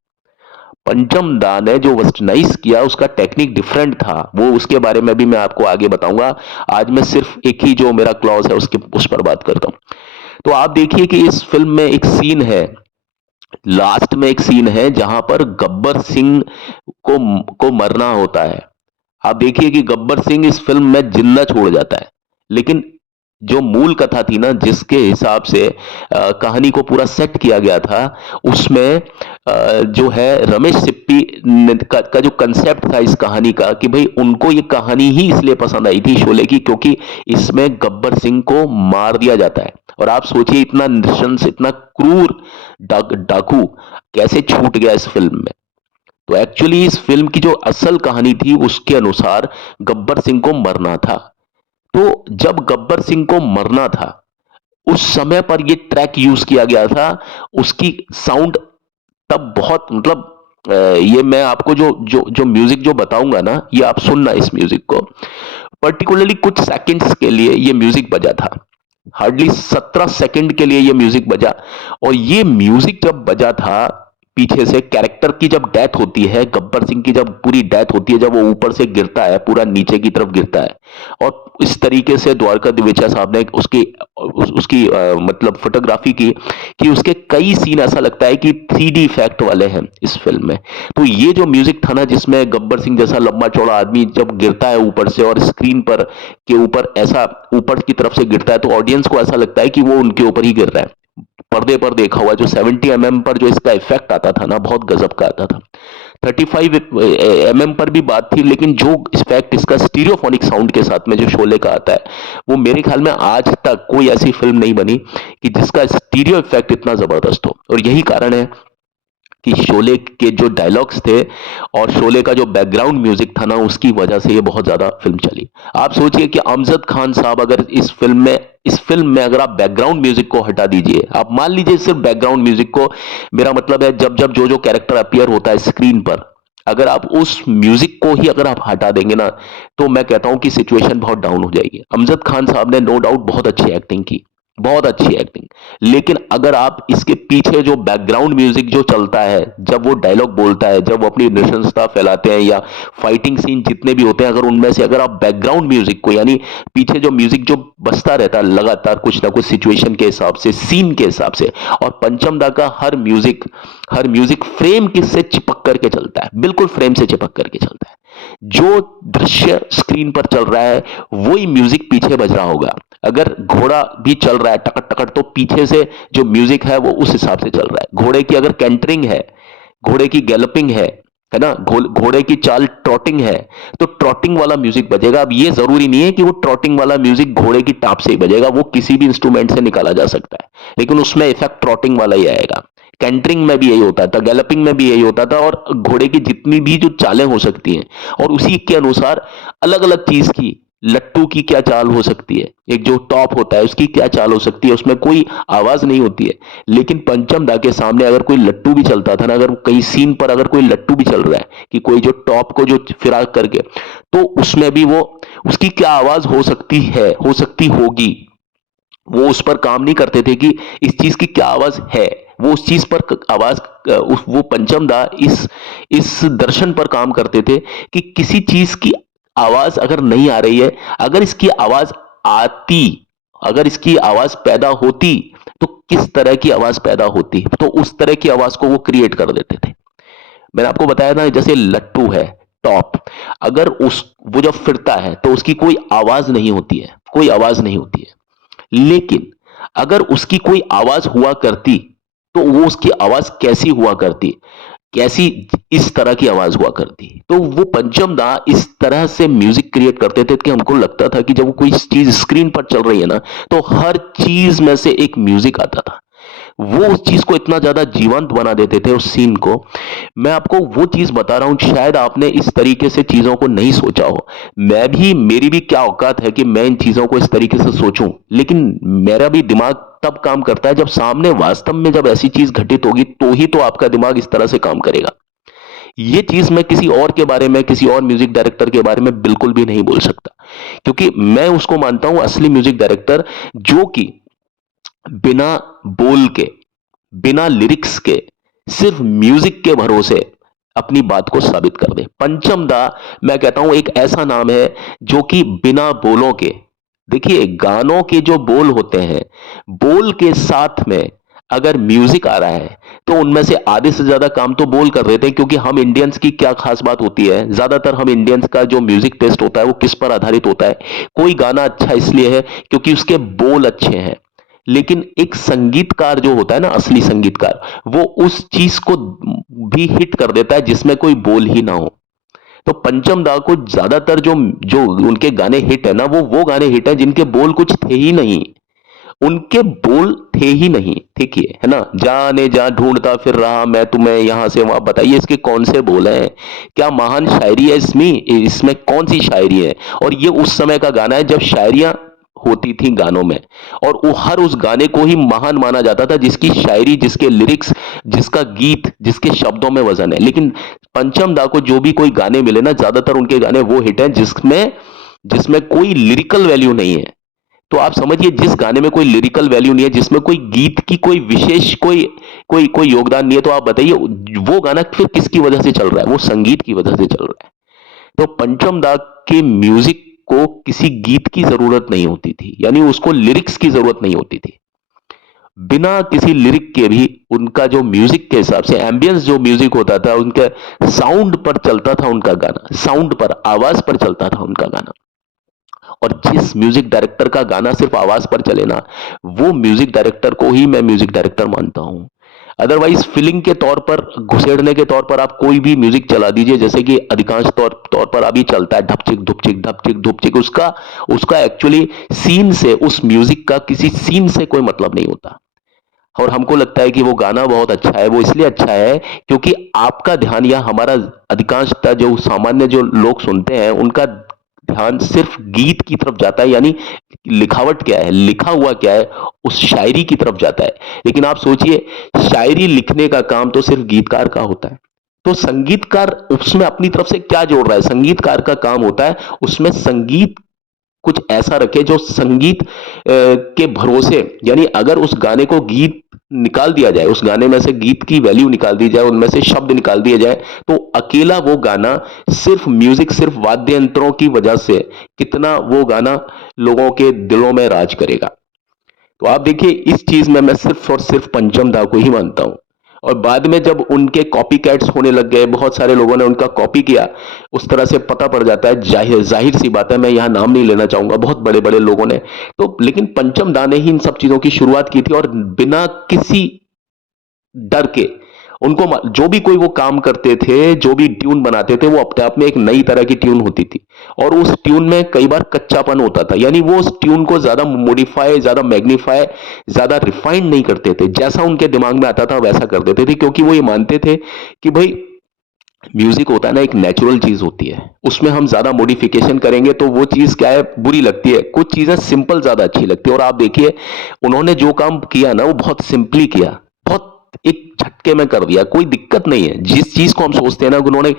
पंचम दा ने जो वेस्टर्नाइज किया उसका टेक्निक डिफरेंट था, वो उसके बारे में भी मैं आपको आगे बताऊंगा। आज मैं सिर्फ एक ही जो मेरा क्लॉज है उसके उस पर बात करता हूं। तो आप देखिए कि इस फिल्म में एक सीन है, लास्ट में एक सीन है जहां पर गब्बर सिंह को मरना होता है। आप देखिए कि गब्बर सिंह इस फिल्म में जिंदा छोड़ जाता है, लेकिन जो मूल कथा थी ना, जिसके हिसाब से कहानी को पूरा सेट किया गया था, उसमें जो है रमेश सिप्पी का जो कंसेप्ट था इस कहानी का, कि भाई उनको ये कहानी ही इसलिए पसंद आई थी शोले की, क्योंकि इसमें गब्बर सिंह को मार दिया जाता है। और आप सोचिए इतना नृशंस, इतना क्रूर डाकू कैसे छूट गया इस फिल्म में। तो एक्चुअली इस फिल्म की जो असल कहानी थी उसके अनुसार गब्बर सिंह को मरना था। तो जब गब्बर सिंह को मरना था उस समय पर ये ट्रैक यूज किया गया था, उसकी साउंड तब बहुत मतलब ये मैं आपको जो जो जो म्यूजिक जो बताऊंगा ना, ये आप सुनना इस म्यूजिक को। पर्टिकुलरली कुछ सेकंड्स के लिए ये म्यूजिक बजा था, हार्डली 17 सेकंड के लिए ये म्यूजिक बजा। और ये म्यूजिक जब बजा था, पीछे से कैरेक्टर की जब डेथ होती है, गब्बर सिंह की जब पूरी डेथ होती है, जब वो ऊपर से गिरता है, पूरा नीचे की तरफ गिरता है, और इस तरीके से द्वारका दिवेचा साहब ने उसकी मतलब फोटोग्राफी की कि उसके कई सीन ऐसा लगता है कि 3D इफेक्ट वाले हैं इस फिल्म में। तो ये जो म्यूजिक था ना, जिसमें गब्बर सिंह जैसा लंबा चौड़ा आदमी जब गिरता है ऊपर से, और स्क्रीन पर के ऊपर ऐसा ऊपर की तरफ से गिरता है, तो ऑडियंस को ऐसा लगता है कि वो उनके ऊपर ही गिर रहा है। पर्दे पर देखा हुआ जो 70 पर जो इसका इफेक्ट आता था ना, बहुत गजब का आता था। 35 पर भी बात थी, लेकिन जो इफेक्ट इसका स्टीरियोफोनिक साउंड के साथ में जो शोले का आता है, वो मेरे ख्याल में आज तक कोई ऐसी फिल्म नहीं बनी कि जिसका स्टीरियो इफेक्ट इतना जबरदस्त हो। और यही कारण है कि शोले के जो डायलॉग्स थे और शोले का जो बैकग्राउंड म्यूजिक था ना, उसकी वजह से ये बहुत ज्यादा फिल्म चली। आप सोचिए कि अमजद खान साहब अगर इस फिल्म में अगर आप बैकग्राउंड म्यूजिक को हटा दीजिए, आप मान लीजिए सिर्फ बैकग्राउंड म्यूजिक को, मेरा मतलब है जब जब जो जो कैरेक्टर अपीयर होता है स्क्रीन पर, अगर आप उस म्यूजिक को ही अगर आप हटा देंगे ना, तो मैं कहता हूं कि सिचुएशन बहुत डाउन हो जाएगी। अमजद खान साहब ने नो डाउट बहुत अच्छी एक्टिंग की, बहुत अच्छी एक्टिंग, लेकिन अगर आप इसके पीछे जो बैकग्राउंड म्यूजिक जो चलता है, जब वो डायलॉग बोलता है, जब वो अपनी नृशंसता फैलाते हैं, या फाइटिंग सीन जितने भी होते हैं, अगर उनमें से अगर आप बैकग्राउंड म्यूजिक को, यानी पीछे जो म्यूजिक जो बजता रहता है लगातार कुछ ना कुछ सिचुएशन के हिसाब से, सीन के हिसाब से, और पंचम दा का हर म्यूजिक फ्रेम किससे चिपक करके चलता है, बिल्कुल फ्रेम से चिपक करके चलता है। जो दृश्य स्क्रीन पर चल रहा है वही म्यूजिक पीछे बज रहा होगा। अगर घोड़ा भी चल रहा है टकट टकट, तो पीछे से जो म्यूजिक है वो उस हिसाब से चल रहा है। घोड़े की अगर कैंटरिंग है, घोड़े की गैलपिंग है ना, घोड़े की चाल ट्रॉटिंग है, तो ट्रॉटिंग वाला म्यूजिक बजेगा। अब ये जरूरी नहीं है कि वो ट्रॉटिंग वाला म्यूजिक घोड़े की टाप से ही बजेगा, वो किसी भी इंस्ट्रूमेंट से निकाला जा सकता है, लेकिन उसमें इफेक्ट ट्रॉटिंग वाला ही आएगा। कैंटरिंग में भी यही होता था, गैलपिंग में भी यही होता था, और घोड़े की जितनी भी जो चालें हो सकती हैं, और उसी के अनुसार अलग अलग चीज की लट्टू की क्या चाल हो सकती है, एक जो टॉप होता है उसकी क्या चाल हो सकती है, उसमें कोई आवाज नहीं होती है। लेकिन पंचम दा के सामने अगर कोई लट्टू भी चलता था ना, अगर कई सीन पर अगर कोई लट्टू भी चल रहा है कि कोई जो टॉप को जो फिराक करके, तो उसमें भी वो उसकी क्या आवाज हो सकती है, हो सकती होगी, वो उस पर काम नहीं करते थे कि इस चीज की क्या आवाज है, वो उस चीज पर आवाज वो पंचम दा इस दर्शन पर काम करते थे कि किसी चीज की आवाज अगर नहीं आ रही है, अगर इसकी आवाज आती, अगर इसकी आवाज पैदा होती तो किस तरह की आवाज पैदा होती, तो उस तरह की आवाज को वो क्रिएट कर देते थे। मैंने आपको बताया था जैसे लट्टू है, टॉप, अगर उस वो जब फिरता है तो उसकी कोई आवाज नहीं होती है, कोई आवाज नहीं होती है। लेकिन अगर उसकी कोई आवाज हुआ करती तो वो उसकी आवाज कैसी हुआ करती, कैसी, इस तरह की आवाज हुआ करती। तो वो पंचम दा इस तरह से म्यूजिक क्रिएट करते थे कि हमको लगता था कि जब वो कोई चीज स्क्रीन पर चल रही है ना, तो हर चीज में से एक म्यूजिक आता था। वो उस चीज को इतना ज्यादा जीवंत बना देते थे उस सीन को। मैं आपको वो चीज बता रहा हूं, शायद आपने इस तरीके से चीजों को नहीं सोचा हो। मैं भी, मेरी भी क्या औकात है कि मैं इन चीजों को इस तरीके से सोचूं, लेकिन मेरा भी दिमाग तब काम करता है जब सामने वास्तव में जब ऐसी चीज घटित होगी, तो ही तो आपका दिमाग इस तरह से काम करेगा। ये चीज मैं किसी और के बारे में, किसी और म्यूजिक डायरेक्टर के बारे में बिल्कुल भी नहीं बोल सकता, क्योंकि मैं उसको मानता हूं असली म्यूजिक डायरेक्टर, जो कि बिना बोल के, बिना लिरिक्स के, सिर्फ म्यूजिक के भरोसे अपनी बात को साबित कर दे। पंचम दा, मैं कहता हूं, एक ऐसा नाम है जो कि बिना बोलों के, देखिए गानों के जो बोल होते हैं, बोल के साथ में अगर म्यूजिक आ रहा है तो उनमें से आधे से ज्यादा काम तो बोल कर देते हैं, क्योंकि हम इंडियंस की क्या खास बात होती है, ज्यादातर हम इंडियंस का जो म्यूजिक टेस्ट होता है वो किस पर आधारित होता है, कोई गाना अच्छा इसलिए है क्योंकि उसके बोल अच्छे हैं। लेकिन एक संगीतकार जो होता है ना, असली संगीतकार, वो उस चीज को भी हिट कर देता है जिसमें कोई बोल ही ना हो। तो पंचम दा को ज्यादातर जो जो उनके गाने हिट है ना, वो गाने हिट है जिनके बोल कुछ थे ही नहीं, उनके बोल थे ही नहीं, ठीक है ना, जाने जा ढूंढता फिर रहा मैं तुम्हें यहां से वहां, बताइए इसके कौन से बोल हैं, क्या महान शायरी है इसमें, इसमें कौन सी शायरी है। और ये उस समय का गाना है जब शायरियां होती थी गानों में, और वो हर उस गाने को ही महान माना जाता था जिसकी शायरी, जिसके लिरिक्स, जिसका गीत, जिसके शब्दों में वजन है। लेकिन पंचम दा को जो भी कोई गाने मिले ना, ज्यादातर उनके गाने वो हिट हैं जिसमें जिसमें कोई लिरिकल वैल्यू नहीं है। तो आप समझिए, जिस गाने में कोई लिरिकल वैल्यू नहीं है, जिसमें कोई गीत की कोई विशेष कोई कोई कोई योगदान नहीं है, तो आप बताइए वो गाना फिर किसकी वजह से चल रहा है, वो संगीत की वजह से चल रहा है। तो पंचम दा के म्यूजिक को किसी गीत की जरूरत नहीं होती थी, यानी उसको लिरिक्स की जरूरत नहीं होती थी। बिना किसी लिरिक के भी उनका जो म्यूजिक के हिसाब से एम्बियंस जो म्यूजिक होता था, उनके साउंड पर चलता था उनका गाना, साउंड पर, आवाज पर चलता था उनका गाना। और जिस म्यूजिक डायरेक्टर का गाना सिर्फ आवाज पर चले ना, वो म्यूजिक डायरेक्टर को ही मैं म्यूजिक डायरेक्टर मानता हूं। अदरवाइज फीलिंग के तौर पर, घुसेड़ने के तौर पर आप कोई भी म्यूजिक चला दीजिए, जैसे कि अधिकांश तौर पर अभी चलता है ढपचिक धुपचिक ढपचिक धुपचिक, उसका उसका एक्चुअली सीन से, उस म्यूजिक का किसी सीन से कोई मतलब नहीं होता। और हमको लगता है कि वो गाना बहुत अच्छा है, वो इसलिए अच्छा है क्योंकि आपका ध्यान, या हमारा अधिकांशतः जो सामान्य जो लोग सुनते हैं, उनका ध्यान सिर्फ गीत की तरफ जाता है, यानी लिखावट क्या है, लिखा हुआ क्या है, उस शायरी की तरफ जाता है। लेकिन आप सोचिए, शायरी लिखने का काम तो सिर्फ गीतकार का होता है, तो संगीतकार उसमें अपनी तरफ से क्या जोड़ रहा है, संगीतकार का काम होता है उसमें संगीत कुछ ऐसा रखे जो संगीत के भरोसे, यानी अगर उस गाने को गीत निकाल दिया जाए, उस गाने में से गीत की वैल्यू निकाल दी जाए, उनमें से शब्द निकाल दिए जाए, तो अकेला वो गाना सिर्फ म्यूजिक, सिर्फ वाद्य यंत्रों की वजह से कितना वो गाना लोगों के दिलों में राज करेगा। तो आप देखिए, इस चीज में मैं सिर्फ और सिर्फ पंचम दा को ही मानता हूं। और बाद में जब उनके कॉपी कैट्स होने लग गए, बहुत सारे लोगों ने उनका कॉपी किया, उस तरह से पता पड़ जाता है, जाहिर जाहिर सी बात है, मैं यहां नाम नहीं लेना चाहूंगा, बहुत बड़े बड़े लोगों ने, तो लेकिन पंचम दा ने ही इन सब चीजों की शुरुआत की थी, और बिना किसी डर के उनको जो भी कोई वो काम करते थे, जो भी ट्यून बनाते थे, वो अपने आप में एक नई तरह की ट्यून होती थी। और उस ट्यून में कई बार कच्चापन होता था, यानी वो उस ट्यून को ज्यादा मॉडिफाई, ज्यादा मैग्नीफाई, ज्यादा रिफाइंड नहीं करते थे, जैसा उनके दिमाग में आता था वैसा कर देते थे, क्योंकि वो ये मानते थे कि भाई म्यूजिक होता है ना, एक नेचुरल चीज होती है, उसमें हम ज्यादा मॉडिफिकेशन करेंगे तो वो चीज क्या है, बुरी लगती है। कुछ चीजें सिंपल ज्यादा अच्छी लगती है, और आप देखिए उन्होंने जो काम किया ना वो बहुत सिंपली किया, बहुत एक झटके में कर दिया, कोई दिक्कत नहीं है। जिस चीज को हम सोचते हैं ना कि उन्होंने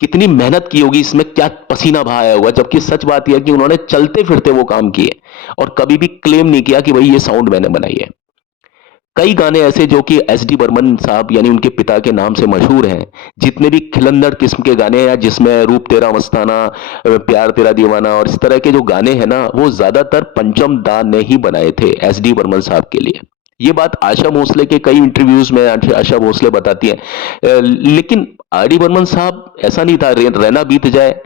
कितनी मेहनत की होगी, इसमें क्या पसीना बहाया होगा, जबकि सच बात यह है कि उन्होंने चलते फिरते वो काम किए और कभी भी क्लेम नहीं किया कि भाई ये साउंड मैंने बनाई है। कई गाने ऐसे जो कि एस डी बर्मन साहब यानी उनके पिता के नाम से मशहूर हैं, जितने भी खिलंदड़ किस्म के गाने हैं जिसमें रूप तेरा मस्ताना, प्यार तेरा दीवाना और इस तरह के जो गाने हैं ना, वो ज्यादातर पंचम दा ने ही बनाए थे एस डी बर्मन साहब के लिए। ये बात आशा भोसले के कई इंटरव्यूज में आशा भोसले बताती हैं। लेकिन आर डी बर्मन साहब ऐसा नहीं था, रहना बीत जाए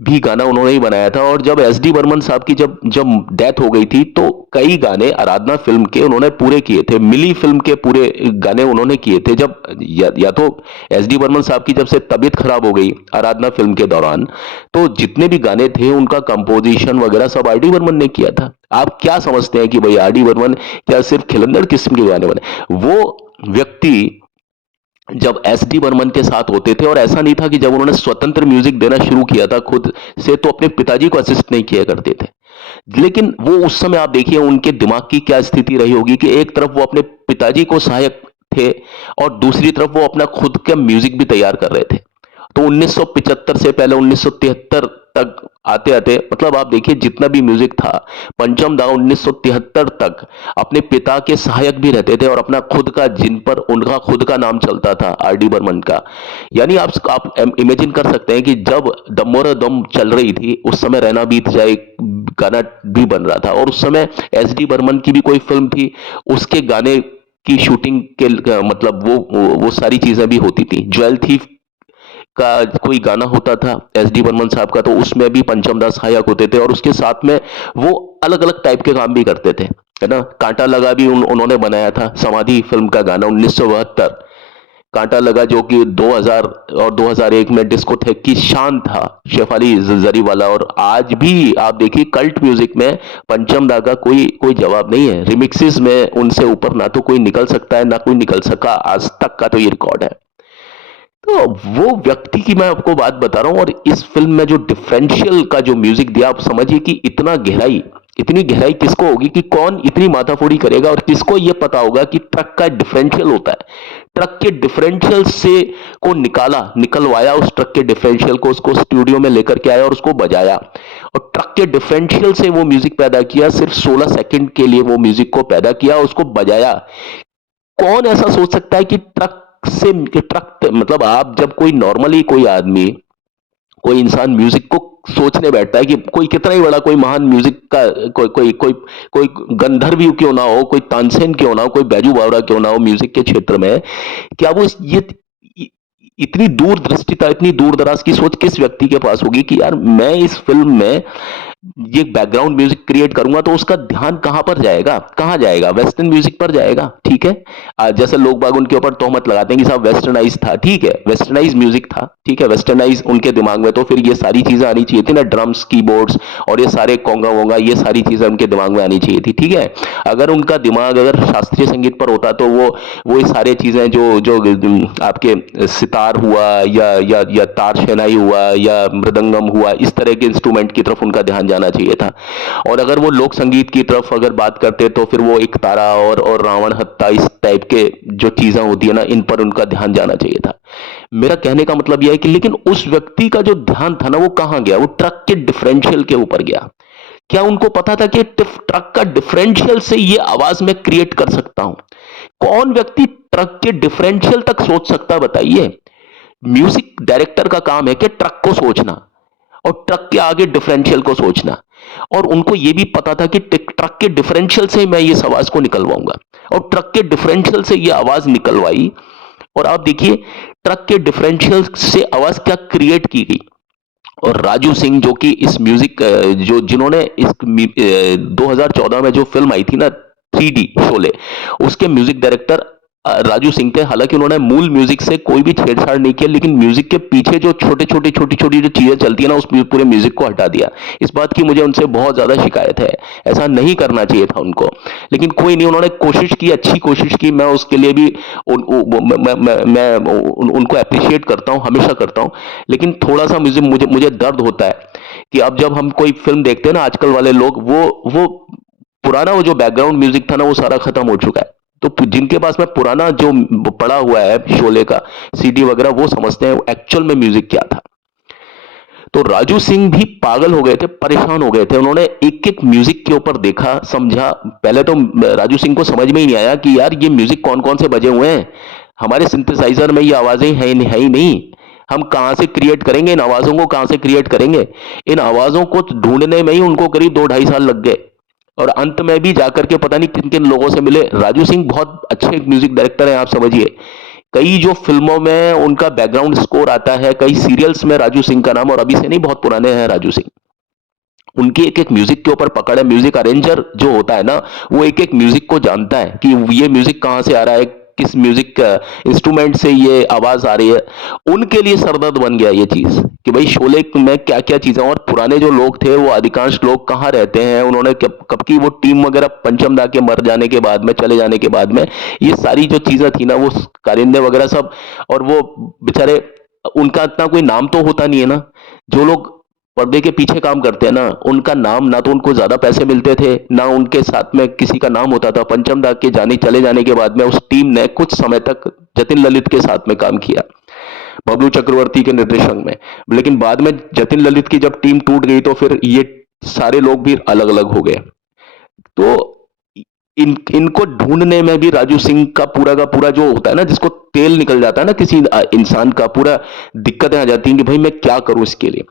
भी गाना उन्होंने ही बनाया था। और जब एस डी बर्मन साहब की जब जब डेथ हो गई थी तो कई गाने आराधना फिल्म के उन्होंने पूरे किए थे, मिली फिल्म के पूरे गाने उन्होंने किए थे। जब या तो एस डी बर्मन साहब की जब से तबीयत खराब हो गई आराधना फिल्म के दौरान, तो जितने भी गाने थे उनका कंपोजिशन वगैरह सब आर डी बर्मन ने किया था। आप क्या समझते हैं कि भाई आर डी बर्मन क्या सिर्फ खिलंदड़ किस्म के गाने बने? वो व्यक्ति जब एस डी बर्मन के साथ होते थे, और ऐसा नहीं था कि जब उन्होंने स्वतंत्र म्यूजिक देना शुरू किया था खुद से तो अपने पिताजी को असिस्ट नहीं किया करते थे। लेकिन वो उस समय आप देखिए उनके दिमाग की क्या स्थिति रही होगी कि एक तरफ वो अपने पिताजी को सहायक थे और दूसरी तरफ वो अपना खुद का म्यूजिक भी तैयार कर रहे थे। तो 1975 से पहले 1973 तक आते आते मतलब आप देखिए जितना भी म्यूजिक था, पंचम दा 1973 तक अपने पिता के सहायक भी रहते थे और अपना खुद का, जिन पर उनका खुद का नाम चलता था आर डी बर्मन का। यानी आप इमेजिन कर सकते हैं कि जब दमोर दम चल रही थी उस समय रहना बीत जाए गाना भी बन रहा था, और उस समय एस डी बर्मन की भी कोई फिल्म थी, उसके गाने की शूटिंग के मतलब वो सारी चीजें भी होती थी। ज्वेल थीफ का कोई गाना होता था एस डी बर्मन साहब का, तो उसमें भी पंचम दास सहायक होते थे और उसके साथ में वो अलग अलग टाइप के काम भी करते थे, है ना। कांटा लगा भी उन्होंने बनाया था, समाधि फिल्म का गाना 1972 कांटा लगा, जो कि 2000 और 2001 में डिस्कोथेक की शान था, शेफाली जरी वाला। और आज भी आप देखिए कल्ट म्यूजिक में पंचम दा का कोई कोई जवाब नहीं है। रिमिक्सेस में उनसे ऊपर ना तो कोई निकल सकता है ना कोई निकल सका, आज तक का तो ये रिकॉर्ड है। तो वो व्यक्ति की मैं आपको बात बता रहा हूं, और इस फिल्म में जो डिफरेंशियल का जो म्यूजिक दिया, आप समझिए कि इतनी गहराई किसको होगी कि कौन इतनी माथाफोड़ी करेगा, और किसको ये पता होगा कि ट्रक का डिफरेंशियल होता है। ट्रक के डिफरेंशियल से को निकलवाया, उस ट्रक के डिफरेंशियल को उसको स्टूडियो में लेकर के आया और उसको बजाया, और ट्रक के डिफरेंशियल से वो म्यूजिक पैदा किया, सिर्फ 16 सेकंड के लिए वो म्यूजिक को पैदा किया, उसको बजाया। कौन ऐसा सोच सकता है कि ट्रक मतलब आप जब कोई नॉर्मली कोई आदमी, कोई इंसान म्यूजिक को सोचने बैठता है कि कोई कितना ही बड़ा कोई महान म्यूजिक का कोई कोई कोई कोई गंधर्व क्यों ना हो, कोई तानसेन क्यों ना हो, कोई बैजू बावरा क्यों ना हो म्यूजिक के क्षेत्र में, क्या वो ये इतनी दूरदृष्टिता, इतनी दूर दराज की सोच किस व्यक्ति के पास होगी कि यार मैं इस फिल्म में ये बैकग्राउंड म्यूजिक क्रिएट करूंगा तो उसका ध्यान कहां पर जाएगा, कहां जाएगा, वेस्टर्न म्यूजिक पर जाएगा। ठीक है, जैसे लोग बाग उनके ऊपर तोहमत लगाते हैं कि साहब वेस्टर्नाइज था, ठीक है वेस्टर्नाइज म्यूजिक था, ठीक है वेस्टर्नाइज उनके दिमाग में, तो फिर ये सारी चीजें आनी चाहिए थी ना, ड्रम्स कीबोर्ड्स और ये सारे कोंगा वोंगा, ये सारी चीजें उनके दिमाग में आनी चाहिए थी। ठीक है, अगर उनका दिमाग अगर शास्त्रीय संगीत पर होता तो वो ये सारी चीजें जो जो आपके सितार हुआ या तार शहनाई हुआ या मृदंगम हुआ, इस तरह के इंस्ट्रूमेंट की तरफ उनका ध्यान जाना चाहिए था। और अगर वो लोक संगीत की तरफ अगर बात करते तो फिर वो एक तारा और रावण हत्ता, इस टाइप के जो चीजें होती है ना, इन पर उनका ध्यान जाना चाहिए था। मेरा कहने का मतलब यह है कि लेकिन उस व्यक्ति का जो ध्यान था ना वो कहां गया, वो ट्रक के डिफरेंशियल के ऊपर गया। क्या उनको पता था कि ट्रक का डिफरेंशियल से ये आवाज मैं क्रिएट कर सकता हूं? कौन व्यक्ति ट्रक के डिफरेंशियल तक सोच सकता, बताइए। म्यूजिक डायरेक्टर का काम है कि ट्रक को सोचना और ट्रक के आगे डिफरेंशियल को सोचना, और उनको यह भी पता था कि ट्रक के डिफरेंशियल से मैं इस आवाज को निकलवाऊंगा, और ट्रक के डिफरेंशियल से यह आवाज निकलवाई। और आप देखिए ट्रक के डिफरेंशियल से आवाज क्या क्रिएट की गई। और राजू सिंह जो कि इस म्यूजिक जो जिन्होंने इस 2014 में जो फिल्म आई थी ना 3D शोले, उसके म्यूजिक डायरेक्टर राजू सिंह थे। हालांकि उन्होंने मूल म्यूजिक से कोई भी छेड़छाड़ नहीं किया, लेकिन म्यूजिक के पीछे जो छोटी छोटी जो चीजें चलती है ना, उस पूरे म्यूजिक को हटा दिया। इस बात की मुझे उनसे बहुत ज्यादा शिकायत है। ऐसा नहीं करना चाहिए था उनको, लेकिन कोई नहीं, उन्होंने कोशिश की, अच्छी कोशिश की। मैं उसके लिए भी उनको अप्रिशिएट करता हूं, हमेशा करता हूं। लेकिन थोड़ा सा मुझे मुझे मुझे दर्द होता है कि अब जब हम कोई फिल्म देखते हैं ना, आजकल वाले लोग वो पुराना वो जो बैकग्राउंड म्यूजिक था ना, वो सारा खत्म हो चुका है। तो जिनके पास में पुराना जो पड़ा हुआ है शोले का सीडी वगैरह, वो समझते हैं एक्चुअल में म्यूजिक क्या था। तो राजू सिंह भी पागल हो गए थे, परेशान हो गए थे। उन्होंने एक एक म्यूजिक के ऊपर देखा, समझा। पहले तो राजू सिंह को समझ में ही नहीं आया कि यार ये म्यूजिक कौन कौन से बजे हुए हैं, हमारे सिंथेसाइजर में ये आवाजें है ही नहीं। हम कहां से क्रिएट करेंगे इन आवाजों को, कहां से क्रिएट करेंगे। इन आवाजों को ढूंढने में ही उनको करीब 2-2.5 साल लग गए, और अंत में भी जाकर के पता नहीं किन किन लोगों से मिले। राजू सिंह बहुत अच्छे म्यूजिक डायरेक्टर हैं, आप समझिए। कई जो फिल्मों में उनका बैकग्राउंड स्कोर आता है, कई सीरियल्स में राजू सिंह का नाम, और अभी से नहीं, बहुत पुराने हैं राजू सिंह। उनकी एक एक म्यूजिक के ऊपर पकड़ है। म्यूजिक अरेंजर जो होता है ना, वो एक एक म्यूजिक को जानता है कि ये म्यूजिक कहां से आ रहा है, किस म्यूजिक इंस्ट्रूमेंट से ये आवाज आ रही है। उनके लिए सरदर्द बन गया ये चीज कि भाई शोले में क्या क्या चीजें। और पुराने जो लोग थे, वो अधिकांश लोग कहाँ रहते हैं, उन्होंने कब कब की वो टीम वगैरह पंचम दा के मर जाने के बाद में, चले जाने के बाद में, ये सारी जो चीजें थी ना, वो कारिंदे वगैरह सब, और वो बेचारे, उनका इतना कोई नाम तो होता नहीं है ना। जो लोग पर्दे के पीछे काम करते हैं ना, उनका नाम, ना तो उनको ज्यादा पैसे मिलते थे, ना उनके साथ में किसी का नाम होता था। पंचम दा के चले जाने के बाद में उस टीम ने कुछ समय तक जतिन ललित के साथ में काम किया, बबलू चक्रवर्ती के निर्देशन में। लेकिन बाद में जतिन ललित की जब टीम टूट गई, तो फिर ये सारे लोग भी अलग अलग हो गए। तो इनको ढूंढने में भी राजू सिंह का पूरा जो होता है ना, जिसको तेल निकल जाता है ना किसी इंसान का, पूरा दिक्कतें आ जाती हैं कि भाई मैं क्या करूं इसके लिए।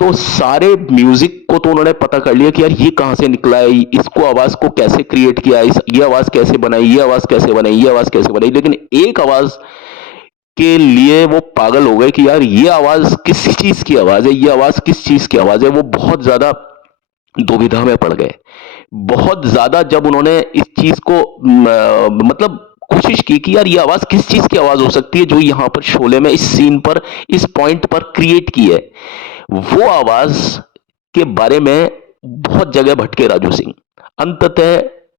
तो सारे म्यूजिक को तो उन्होंने पता कर लिया कि यार ये कहां से निकला है, इसको आवाज को कैसे क्रिएट किया, ये आवाज कैसे बनाई, ये आवाज कैसे बनाई, ये आवाज कैसे बनाई। लेकिन एक आवाज के लिए वो पागल हो गए कि यार ये आवाज किस चीज की आवाज है, ये आवाज किस चीज की आवाज है। वो बहुत ज्यादा दुविधा में पड़ गए, बहुत ज्यादा। जब उन्होंने इस चीज को मतलब कोशिश की कि यार ये आवाज किस चीज की आवाज हो सकती है जो यहां पर शोले में, इस सीन पर, इस पॉइंट पर क्रिएट की है, वो आवाज के बारे में बहुत जगह भटके राजू सिंह। अंततः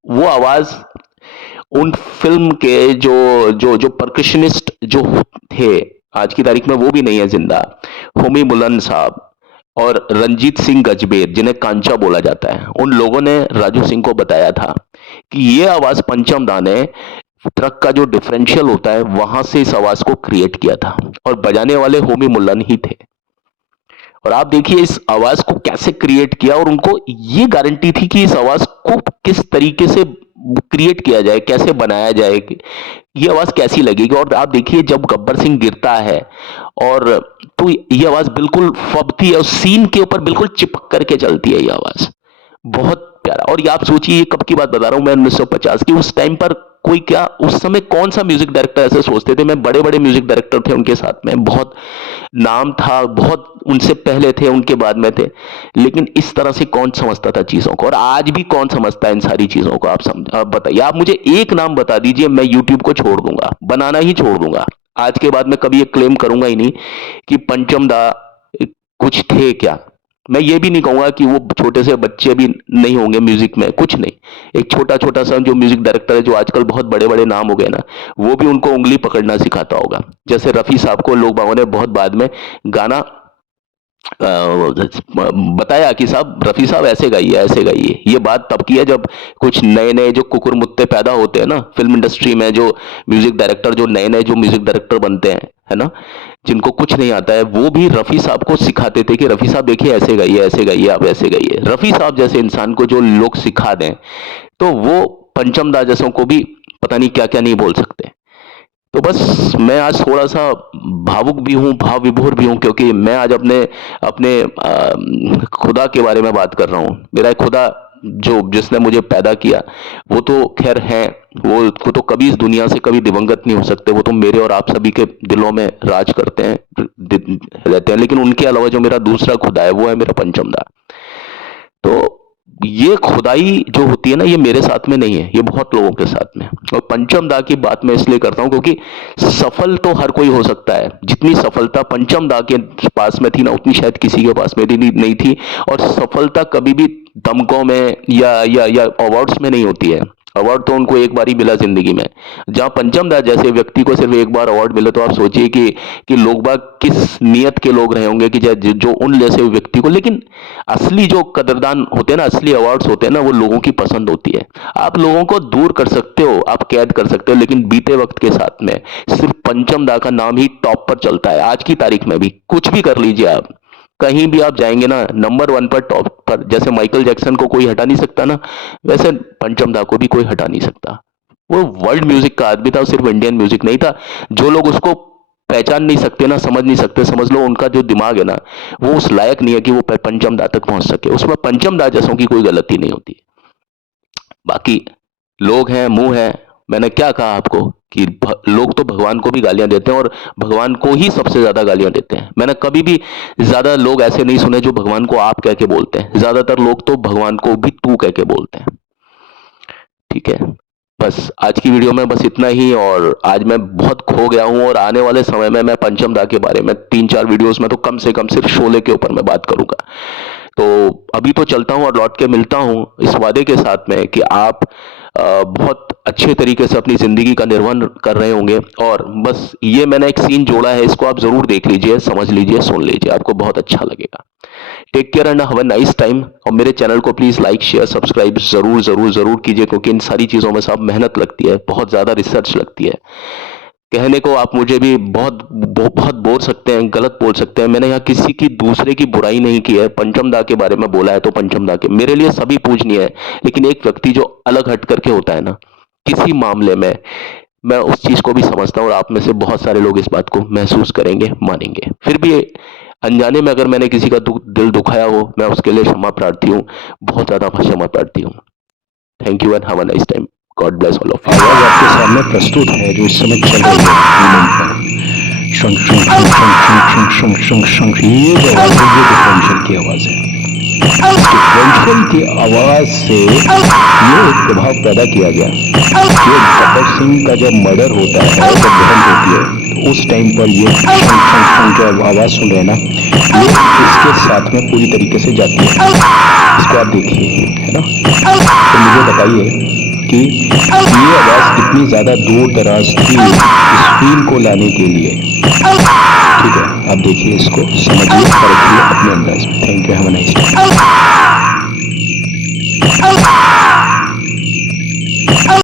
वो आवाज उन फिल्म के जो जो जो परकशनिस्ट जो थे, आज की तारीख में वो भी नहीं है जिंदा, होमी बुलंद साहब और रंजीत सिंह गजबेर, जिन्हें कांचा बोला जाता है, उन लोगों ने राजू सिंह को बताया था कि ये आवाज पंचम दा ने ट्रक का जो डिफरेंशियल होता है, वहां से इस आवाज को क्रिएट किया था, और बजाने वाले होमी मुल्लन ही थे। और आप देखिए इस आवाज को कैसे क्रिएट किया, और उनको ये गारंटी थी कि इस आवाज को किस तरीके से क्रिएट किया जाए, कैसे बनाया जाए, ये आवाज कैसी लगेगी। और आप देखिए जब गब्बर सिंह गिरता है, और तो ये आवाज बिल्कुल फबती है, उस सीन के ऊपर बिल्कुल चिपक करके चलती है ये आवाज, बहुत प्यारा। और ये आप सोचिए, ये कब की बात बता रहा हूं मैं, 1950 की। उस टाइम पर कोई क्या, उस समय कौन सा म्यूजिक डायरेक्टर ऐसे सोचते थे। मैं बड़े बड़े म्यूजिक डायरेक्टर थे उनके साथ में, बहुत नाम था, बहुत उनसे पहले थे, उनके बाद में थे, लेकिन इस तरह से कौन समझता था चीजों को, और आज भी कौन समझता है इन सारी चीजों को। आप बताइए, आप मुझे एक नाम बता दीजिए, मैं यूट्यूब को छोड़ दूंगा, बनाना ही छोड़ दूंगा। आज के बाद मैं कभी ये क्लेम करूंगा ही नहीं कि पंचम दा कुछ थे क्या। मैं ये भी नहीं कहूंगा कि वो छोटे से बच्चे भी नहीं होंगे म्यूजिक में, कुछ नहीं। एक छोटा छोटा सा जो म्यूजिक डायरेक्टर है, जो आजकल बहुत बड़े बड़े नाम हो गए ना, वो भी उनको उंगली पकड़ना सिखाता होगा। जैसे रफी साहब को लोग बागों ने बहुत बाद में गाना बताया कि साहब, रफी साहब ऐसे गाइए, ऐसे गाइए। ये बात तब की है जब कुछ नए नए जो कुकुर मुत्ते पैदा होते हैं ना फिल्म इंडस्ट्री में, जो म्यूजिक डायरेक्टर, जो नए नए जो म्यूजिक डायरेक्टर बनते हैं, है ना, जिनको कुछ नहीं आता है, वो भी रफी साहब को सिखाते थे कि रफी साहब देखिए ऐसे गाइए, ऐसे गाइए, आप ऐसे गाइए। रफी साहब जैसे इंसान को जो लोग सिखा दें, तो वो पंचम दा जैसों को भी पता नहीं क्या क्या नहीं बोल सकते। तो बस मैं आज थोड़ा सा भावुक भी हूँ, भाव विभोर भी हूँ, क्योंकि मैं आज अपने अपने खुदा के बारे में बात कर रहा हूँ। मेरा खुदा जो जिसने मुझे पैदा किया, वो तो खैर है, वो तो कभी इस दुनिया से कभी दिवंगत नहीं हो सकते, वो तो मेरे और आप सभी के दिलों में राज करते हैं, रहते हैं। लेकिन उनके अलावा जो मेरा दूसरा खुदा है, वो है मेरा पंचम दा। तो ये खुदाई जो होती है ना, ये मेरे साथ में नहीं है, ये बहुत लोगों के साथ में। और पंचम दा की बात मैं इसलिए करता हूं क्योंकि सफल तो हर कोई हो सकता है। जितनी सफलता पंचम दा के पास में थी ना, उतनी शायद किसी के पास में भी नहीं थी। और सफलता कभी भी दमकों में या अवार्ड्स में नहीं होती है। अवार्ड तो उनको एक बार ही मिला जिंदगी में। जहां पंचम दा जैसे व्यक्ति को सिर्फ एक बार अवार्ड मिले, तो आप सोचिए कि लोग बाग किस नियत के लोग रहे होंगे कि जो उन जैसे व्यक्ति को। लेकिन असली जो कदरदान होते हैं ना, असली अवार्ड्स होते हैं ना, वो लोगों की पसंद होती है। आप लोगों को दूर कर सकते हो, आप कैद कर सकते हो, लेकिन बीते वक्त के साथ में सिर्फ पंचम दा का नाम ही टॉप पर चलता है। आज की तारीख में भी कुछ भी कर लीजिए आप, कहीं भी आप जाएंगे ना, नंबर वन पर, टॉप पर। जैसे माइकल जैक्सन को कोई हटा नहीं सकता ना, वैसे पंचम दा को भी कोई हटा नहीं सकता। वो वर्ल्ड म्यूजिक का आदमी था, सिर्फ इंडियन म्यूजिक नहीं था। जो लोग उसको पहचान नहीं सकते ना, समझ नहीं सकते, समझ लो उनका जो दिमाग है ना, वो उस लायक नहीं है कि वो पंचम दा तक पहुंच सके। उसमें पंचम दा जैसों की कोई गलती नहीं होती। बाकी लोग हैं, मुंह है। मैंने क्या कहा आपको कि लोग तो भगवान को भी गालियां देते हैं, और भगवान को ही सबसे ज्यादा गालियां देते हैं। मैंने कभी भी ज्यादा लोग ऐसे नहीं सुने जो भगवान को आप कह के बोलते हैं। ज्यादातर लोग तो भगवान को भी तू कह के बोलते हैं। ठीक है, बस आज की वीडियो में बस इतना ही। और आज मैं बहुत खो गया हूं, और आने वाले समय में मैं पंचम दा के बारे में 3-4 वीडियोस में तो कम से कम सिर्फ शोले के ऊपर मैं बात करूंगा। तो अभी तो चलता हूं और लौट के मिलता हूं इस वादे के साथ में कि आप बहुत अच्छे तरीके से अपनी जिंदगी का निर्वहन कर रहे होंगे। और बस ये मैंने एक सीन जोड़ा है, इसको आप जरूर देख लीजिए, समझ लीजिए, सुन लीजिए, आपको बहुत अच्छा लगेगा। Take care and have a nice time. और मेरे चैनल को प्लीज लाइक शेयर सब्सक्राइब जरूर जरूर जरूर कीजिए, क्योंकि इन सारी चीजों में सब मेहनत लगती है, बहुत ज्यादा रिसर्च लगती है। कहने को आप मुझे भी बहुत बोल सकते हैं, गलत बोल सकते हैं। मैंने यहाँ किसी की दूसरे की बुराई नहीं की है। पंचम दा के बारे में बोला है तो पंचम दा के मेरे लिए सभी पूजनीय है। लेकिन एक व्यक्ति जो अलग हट करके होता है ना किसी मामले में, मैं उस चीज को भी समझता हूँ। और आप में से बहुत सारे लोग इस बात को महसूस करेंगे, मानेंगे। फिर भी अनजाने में अगर मैंने किसी का दिल दुखाया हो, मैं उसके लिए क्षमा प्रार्थी हूँ, बहुत ज्यादा क्षमा प्रार्थी हूँ। Thank you and have a nice time. God bless all of you. आवाज आपके सामने प्रस्तुत है जो इस समय चल रही है शंख शंख शंख शंख शंख शंख शंख शंख। ये जो आवाज है ये डिफरेंशियल की आवाज है। डिफरेंशियल की आवाज से ये एक प्रभाव पैदा किया गया कि गब्बर सिंह का जब मर्डर होता है, जब दहन होती है, तो उस टाइम पर ये शंख शंख शंख जो आवाज सुन रहे हैं ना, ये इसके साथ में पूरी तरीके से जाती है। इसको आप देखिए, है ना। तो मुझे बताइए कि ये आवाज इतनी ज्यादा दूर दराज थी इस फील को लाने के लिए। ठीक है, आप देखिए, इसको समझिए, परखिए अपने अंदाज में। Thank you, have a nice day.